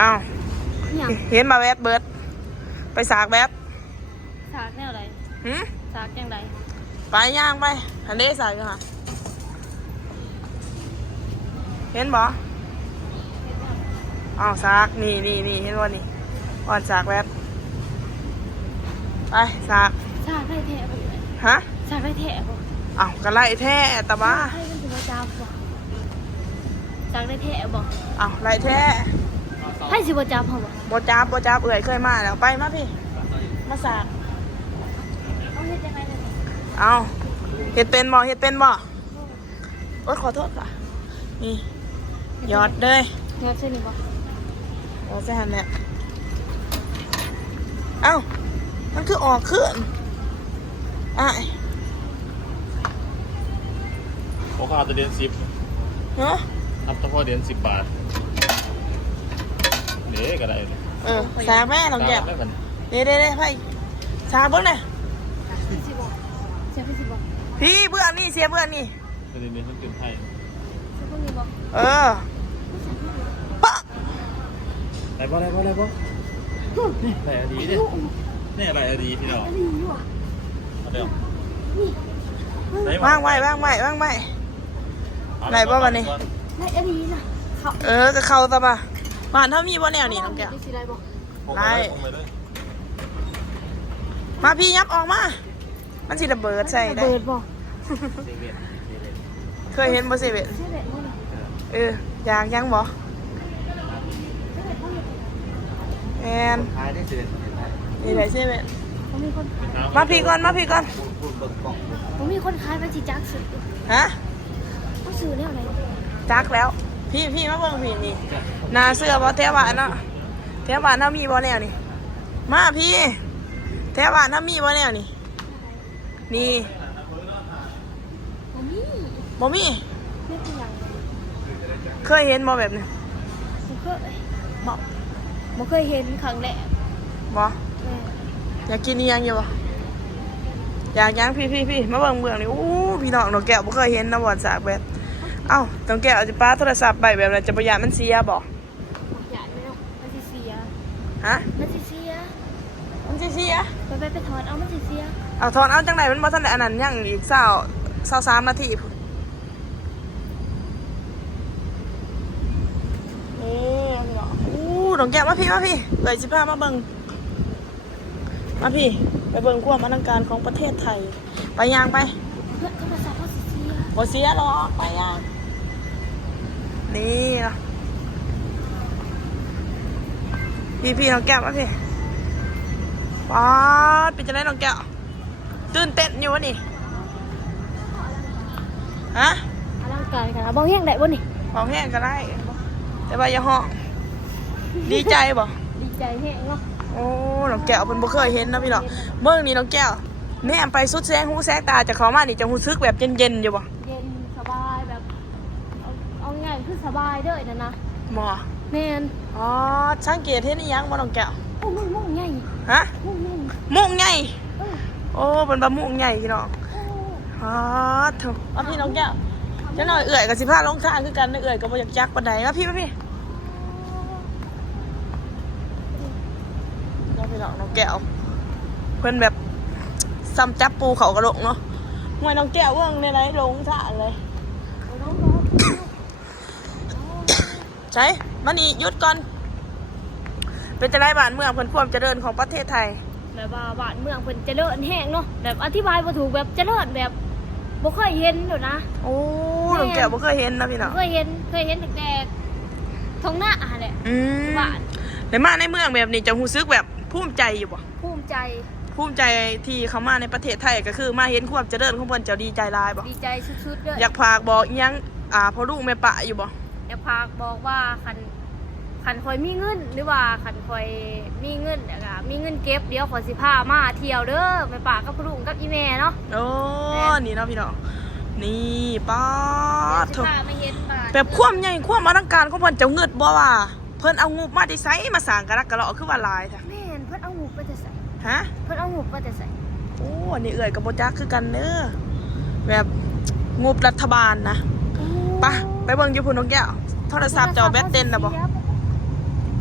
อ้าวเห็นมาแวบเบิดไปสากแวบสากแนวไรสากยังไงไปย่างไปอันนี้สากอยู่ค่ะเห็นบ่อ้าวสากนี่เห็นว่านี่อ่อนสากแวบไปสากได้แท้บ่ฮะสากได้แท้บ่อ้าวก็ไล่แท้แต่ว่าให้มันถึงจ้าบ่สากได้แท้บ่อ้าวไล่แท้ให้สิบ่จับเฮาบ่จับเอื่อยเคยมาแล้วไปมาพี่มาสากเอาเฮ็ดยังไงเลยเอาเฮ็ดเป็นบ่โอ๊ยขอโทษค่ะนี่ยอดเลยยอดใช่นี่บ่ยอดใช่หันแหละเอ้ามันคือออกขึ้นพอขาดจะเดือน10เนาะนับเฉพาะเดือน10 บาทเด้ก็ได้สากแม่ลองแยกเด้ไปสากเบิ้งน่ะพี่เบื้องนี่เสียเบื้องนี่เดี๋ยวนี้มันตื่นไทยปะได้บ่ได้อดีดินี่อะไรอดีพี่น้องเอาเดี๋ยวว่างไว้ไหนบ่วันนี้ได้อดีนะก็เข้าซะป่ะบ้านเท่ามีบ่แนวนี่น้องแก้วได้มาพี่ยับออกมามันสิระเบิดใส่ได้เคยเห็นบ่เซเว่นอยากยังบ่แอนนี่ไหนเซเว่นมาพี่ก่อนผมมีคนขายมาจีจักสุดฮะเขาซื้อแล้วไหนจักแล้วพี่มาเบิ่งพี่นี่นาเสื้อบ่แถวบ้านเนาะแถวบ้านเฮามีบ่แนวนี่มาพี่แถวบ้านเฮามีบ่แนวนี่นี่บ่มีเคยเห็นบ่แบบนี้บ่เคยเห็นครั้งแรกบ่อยากกินอีหยังอยู่บ่อยากยังพี่มาเบิ่งนี่อู้พี่น้องน้องแก้วบ่เคยเห็นนะบ่สากแบบเอ้าน้องแก้วจะป้าโทรศัพท์ไปแบบนั้นจะบ่ยานมันเสียบ่ยานไม่ต้องมันสิเสียฮะมันสิเสียไปถอนเอามันสิเสียเอาถอนเอาจังได๋มันบ่ทันได้อันนั้นยังอีก23นาทีน้องแก้วมาพี่เลยสิพามาเบิ่งมาพี่ไปเบิ่งความอลังการของประเทศไทยไปย่างไปเพื่อนโทรศัพท์เขาเสียหรอไปย่างนี่นะพี่น้องแก้วมาพี่ป๊าดเป็นจังได๋น้องแก้วตื่นเต้นอยู่วะนี่ฮะอลังการกันนะบ่แห้งได้บ่นี่บ่แห้งก็ได้แต่ว่าอย่าห้องดีใจบ่ดีใจแห้งเนาะโอ้น้องแก้วเพิ่นบ่เคยเห็นนะพี่น้องเบิ่งนี่น้องแก้วแนมไปสุดแสงหูแสงตาจะเข้ามานี่จะรู้สึกแบบเย็นๆอยู่บ่เย็นสบายแบบเอาง่ายคือสบายเด้อนั่นนะบ่แม่นอ๋อสังเกตเห็นอีหยังบ่น้องแก้วมุ้งใหญ่ฮะมุ้งใหญ่โอ้เพิ่นว่ามุ้งใหญ่พี่น้องอ๋อถูกเอาพี่น้องแก้วจังหน่อยเอื้อยก็สิพาลงทางคือกันเอื้อยก็บ่อยากจักปานใดมาพี่น้องน้องแก้วเพิ่นแบบซ้ำจับปูเขากระโหลกเนาะมวยน้องแก้วว่างในไรลงท่าเลยใช่มานี่หยุดก่อนเป็นจะได้บ้านเมืองเพิ่นความเจริญของประเทศไทยแบบว่าบ้านเมืองเพิ่นเจริญแห้งเนาะแบบอธิบายบ่ถูกแบบเจริญแบบบ่เคยเห็นอยู่นะโอ้น้องแก้วบ่เคยเห็นนะพี่น้องเคยเห็นแต่ท้องหน้าแหละบ้านแต่มาในเมืองแบบนี้จะรู้สึกแบบภูมิใจอยู่บ่ภูมิใจที่เขามาในประเทศไทยก็คือมาเห็นความเจริญของเพิ่นจะดีใจหลายบ่ดีใจสุดๆเด้ออยากฝากบอกอีหยังพ่อลูกแม่ปะอยู่บ่อยากฝากบอกว่าคันคอยมีเงินหรือว่าคันคอยมีเงินมีเงินเก็บเดี๋ยวขอสิพามาเที่ยวเด้อแม่ปะกับพ่อลูกกับอีแม่เนาะโอ้นี่เนาะพี่น้องนี่ป้าถูกแบบความใหญ่ความอลังการของเพิ่นเจ้าเงิดบ่ว่าเพิ่นเอางบมาได้ไสมาสร้างกะรักกะเลาะคือว่าหลายแท้แม่นเพิ่นเอางบไปแต่ไสฮะเพิ่นเอางบไปแต่ไสโอ้อันนี้เอื้อยก็บ่จักคือกันเด้อแบบงบรัฐบาลนะไปเบิ่งอยู่พุ่นน้องแก้วโทรศัพท์จอแบตเต็มน่ะบ่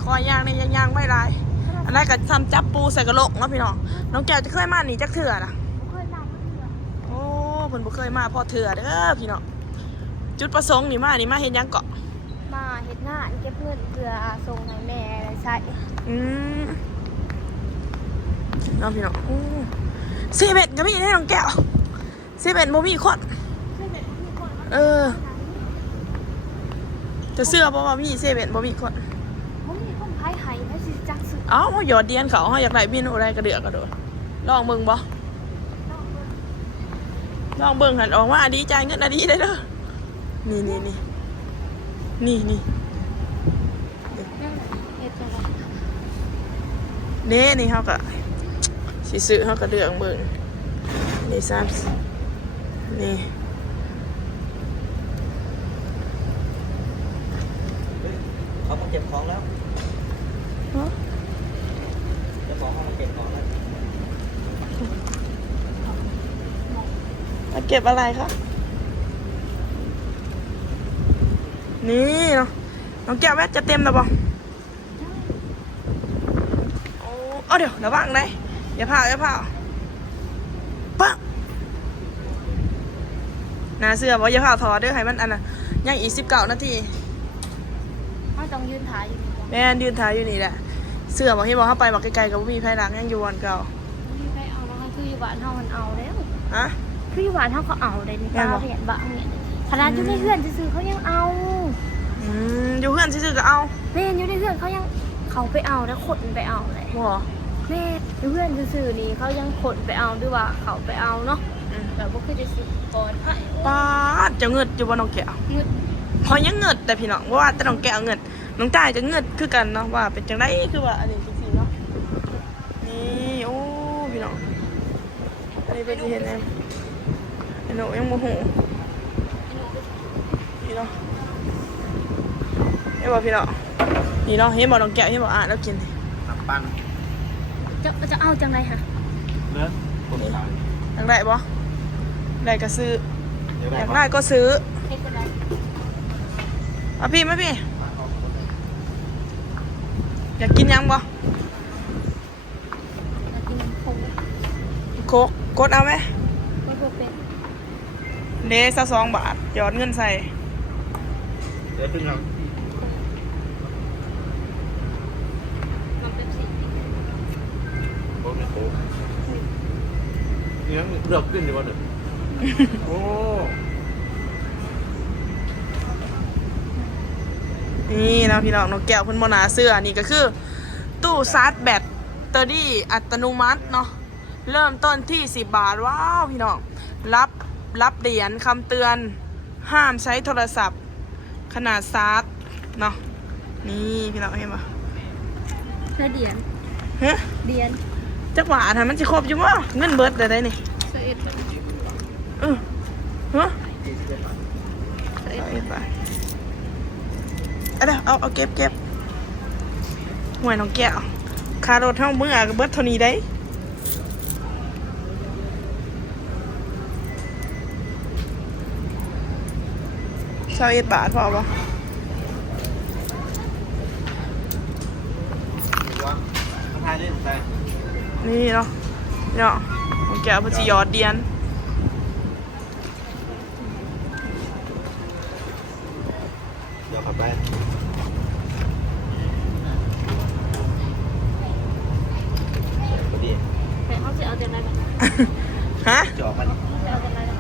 คอยย่างในย่างไม่ลายอันนั้นก็ทำจับปูใส่กระโหลกเนาะพี่น้องน้องแก้วจะเคยมาหนีจักเถื่อนะ เคยมาเมื่อ โอ้เพิ่นบ่เคยมาพอเถื่อเด้อพี่น้องจุดประสงค์นี่มาเฮ็ดหยังเกาะ มาเฮ็ดงานเก็บเงินเพื่อส่งให้แม่ใช้ อืมน้องพี่น้องโอ้11ก็มีได้น้องแก้ว11บ่มีคนเออจะเสื้อบ่ว่ามี11บ่มีคน ผมมีคนขายไห้แล้วสิจักซื้อ เอ้ามาหยอดเดียนเขาเฮาอยากได้เมนูอะไรกระเดือกกระโดดลองเบิ่งบ่ลองเบิ่งหันออกมาดีใจเงินอดีได้เด้อนี่นั่นแหละเฮ็ดจังได๋ นี่เฮาก็สิซื้อเฮาก็เดือกเบิ่งนี่3นี่ เขามาเก็บของแล้วเจ้าของเขามาเก็บของแล้ว มาเก็บอะไรคะนี่เนาะน้องแก้วแวะจะเต็มแล้วบ่โอ้เอาเดี๋ยวระวังได้อย่าพลาดปั๊บน่าเสื้อบ่อย่าพลาดถอดเด้อให้มันอันน่ะยังอีก19นาที เฮาต้องยืนถ่ายอยู่นี่บ่ แม่นยืนถ่ายอยู่นี่แหละเสื้อบ่เห็นบ่เฮาไปบักไกลๆก็บ่มีไผล้างยังอยู่วันเก่า มีไปเอามาให้คืออยู่บ้านเฮามันเอาแล้ว ฮะ คืออยู่บ้านเฮาก็เอาได้นี่ แม่ ป้าน บ่ เห็นบ้างเนี่ยขนาดอยู่ในเฮือนซื่อๆเขายังเอา อยู่เพื่อนซื่อๆก็เอา แม่อยู่ในเฮือนเขายังเขาไปเอาแล้วขนไปเอาเลย บ่ แม่อยู่เฮือนซื่อๆนี่เขายังขนไปเอาด้วยว่าเขาไปเอาเนาะแต่บ่คือจะสิปลอดภัย ป๊าดจะเงิดอยู่บ่น้องแก้ว งึด พอยังเงิดแต่พี่น้องว่าแต่น้องแก้วเงิดน้องจ่ายจะเงิดคือกันเนาะว่าเป็นจังไดคือว่าอันนี้จังซี่เนาะนี่โอ้พี่น้องอันนี้เป็นสิเห็นแน่ไอ้หนูยังบ่ฮู้พี่น้องเห็นบ่พี่น้องนี่เนาะเห็นบ่น้องแก้วเห็นบ่อ่ะแล้วกินดิ น้ำปั้น จะเอาจังไรคะ เนื้อคนขาย อยากได้บ่ได้ก็ซื้อ เดี๋ยว อ ได้ ยาก ปะ ได้ก็ซื้อ เฮ็ดจังไร เอาพี่มาพี่อยากกินยังบ่ แล้วกินคง โคกกดเอาไหม ก็บ่เป็น เด้ซะ2 บาทหยอดเงินใส่ เดี๋ยวขึ้นครับ มันเป็นสี โอ้โหนี่เลือกขึ้นดีกว่าเด้อโอ้ นี่นะพี่น้องนกแก้วเพิ่นบ่น่าเสื้อนี่ก็คือ ตู้ชาร์จแบตเตอรี่อัตโนมัติเนาะเริ่มต้นที่10 บาทว้าวพี่น้องรับเหรียญคำเตือนห้ามใช้โทรศัพท์ขนาดชาร์จเนาะนี่พี่น้องเห็นปะ เธอเดียน ฮะ เดียน จักหวาทมันจะครบอยู่มั้เงินเบิดได้นี่ เสอ็ด ฮะ เสอ็ด เอาไปเอาเก็บห่วยน้องแก้วคารถเท่าเมื่อก็เบิดเท่านี้ได้21 บาทพอปะ ทำไมเล่นไป นี่เนาะน้องแก้วเพิ่นสิหยอดเดียน เดี๋ยวขับไปพอดี แต่เขาจะเอาจังไรบ้าง ฮะ จะออกมา จะเอาจังไรบ้าง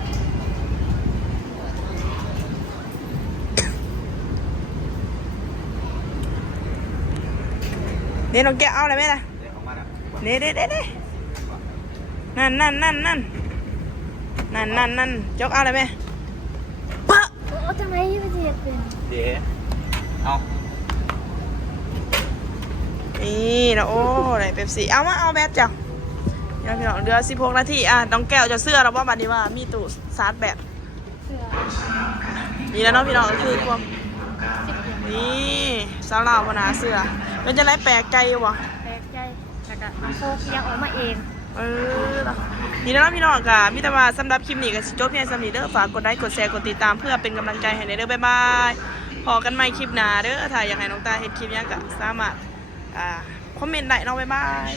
นี่น้องแก้วเอาอะไรไหมล่ะ เดี๋ยวออกมาอ่ะ นี่นั่นจกเอาอะไรไหมปะ โอ้จังไรไม่จะเฮ็ดเป็น เดี๋ยวเอา นี่นะโอ้ไหนเป๊ปซี่เอามาเอาแบตจ้ะเดี๋ยวพี่น้องเดือ16 นาทีน้องแก้วจะเสื้อเราว่าบัดนี้ว่ามีตู้ชาร์จแบต เสื้อ นี่แล้วเนาะพี่น้องก็คือความนี่สาวลาวพนาเสื้อมันจะไรแปลกใจวะ แปลกใจแล้วก็น้องโคกยังออกมาเอง เนาะนี่แล้วพี่น้องค่ะมิตรมาสำหรับคลิปนี้ก็สิจบเพียงสำนี้เด้อฝากกดไลค์กดแชร์กดติดตามเพื่อเป็นกำลังใจให้ในเด้อบ๊ายบาย พอกันใหม่คลิปหน้าเด้อถ้าอยากให้น้องตาเฮ็ดคลิปหยังก็สามารถคอมเมนต์ได้เนาะบ๊ายบาย